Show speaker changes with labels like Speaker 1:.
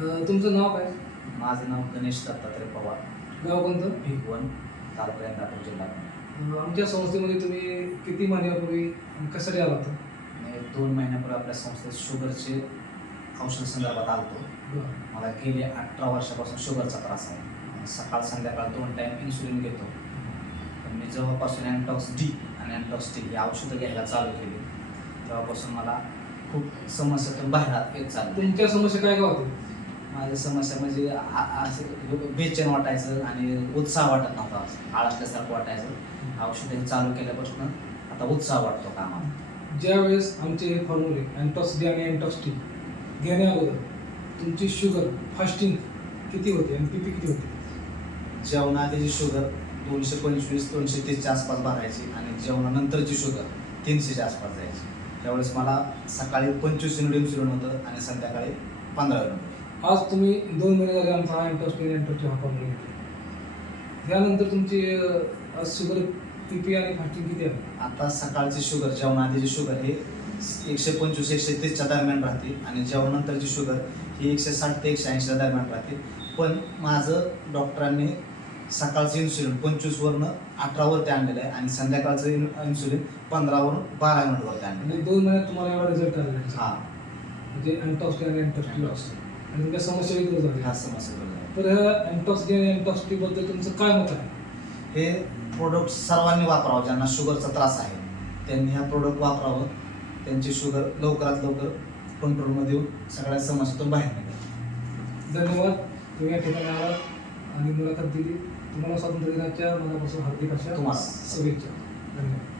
Speaker 1: तुमचं नाव काय?
Speaker 2: माझं नाव गणेश दत्तात्रय पवार.
Speaker 1: गाव कोणतं?
Speaker 2: भिगवण तालुका इंदापूर जिल्हा.
Speaker 1: आमच्या संस्थेमध्ये तुम्ही किती महिन्यापूर्वी कशासाठी आला होता
Speaker 2: मी दोन महिन्यापूर्वी आपल्या संस्थेत शुगरचे औषध संदर्भात आलतो. मला गेली अठरा वर्षापासून शुगरचा त्रास आहे. सकाळ संध्याकाळ दोन टाईम इन्सुलिन घेतो. पण मी जेव्हापासून अँटॉक्स डी आणि अँटॉक्स टी ही औषधं घ्यायला चालू केली तेव्हापासून मला खूप समस्यातून बाहेर येत चाललं.
Speaker 1: तुमच्या समस्या काय काय होते
Speaker 2: माझी समस्या म्हणजे असं बेचैन वाटायचं आणि उत्साह वाटत नव्हता. आळसल्यासारखं वाटायचं. औषधं चालू केल्यापासून आता उत्साह वाटतो कामात
Speaker 1: ज्या वेळेस आमचे हे फॉर्म्युले अँटॉक्स डी आणि अँटॉक्स टी घेण्या अगोदर तुमची शुगर फास्टिंग किती होती आणि किती किती होती?
Speaker 2: जेवणाआधीची शुगर दोनशे पंचवीस दोनशे तीसच्या आसपास भरायची आणि जेवणानंतरची शुगर तीनशेच्या आसपास जायची त्यावेळेस मला सकाळी पंचवीस युनिट इन्सुलिन होतं आणि संध्याकाळी पंधरा युनिट
Speaker 1: आज तुम्ही दोन महिने झाले आमचा हा अँटॉक्स टी आणि अँटॉक्स टी हा घेतला. त्यानंतर तुमची अं, आज शुगर पी आणि फास्टिंग किती आहे?
Speaker 2: आता सकाळची शुगर जेवणाआधीची शुगर ही एकशे पंचवीस एकशे तीसच्या दरम्यान राहते आणि जेवणानंतरची शुगर ही एकशे साठ ते एकशे ऐंशीच्या दरम्यान राहते. पण माझं डॉक्टरांनी सकाळचं इन्सुलिन पंचवीसवरनं अठरावरती आणलेलं आहे आणि संध्याकाळचं इन इन्सुलिन पंधरावरून बारा मिनिटवरती आणलेलं
Speaker 1: म्हणजे दोन महिन्यात तुम्हाला एवढा रिझल्ट आलेला आहे.
Speaker 2: हा.
Speaker 1: म्हणजे अँटॉक्स टी आणि अँटॉक्स टी आणि तुमच्या समस्या
Speaker 2: ह्या
Speaker 1: झाल्या.
Speaker 2: समस्या बरोबर आहे.
Speaker 1: तर ह्या अँटॉक्स आणि अँटॉक्स टी बद्दल तुमचं काय मत आहे?
Speaker 2: हे प्रोडक्ट सर्वांनी वापरावं ज्यांना शुगरचा त्रास आहे. त्यांनी हा प्रोडक्ट वापरावं. त्यांची शुगर लवकरात लवकर कंट्रोलमध्ये येऊन सगळ्या समस्यातून बाहेर निघेल
Speaker 1: धन्यवाद. तुम्ही या ठिकाणी आलात आणि मुलाखत दिली. तुम्हाला स्वातंत्र्य दिनाच्या मनापासून हार्दिक अशा
Speaker 2: तुम्हाला.
Speaker 1: शुभेच्छा. धन्यवाद.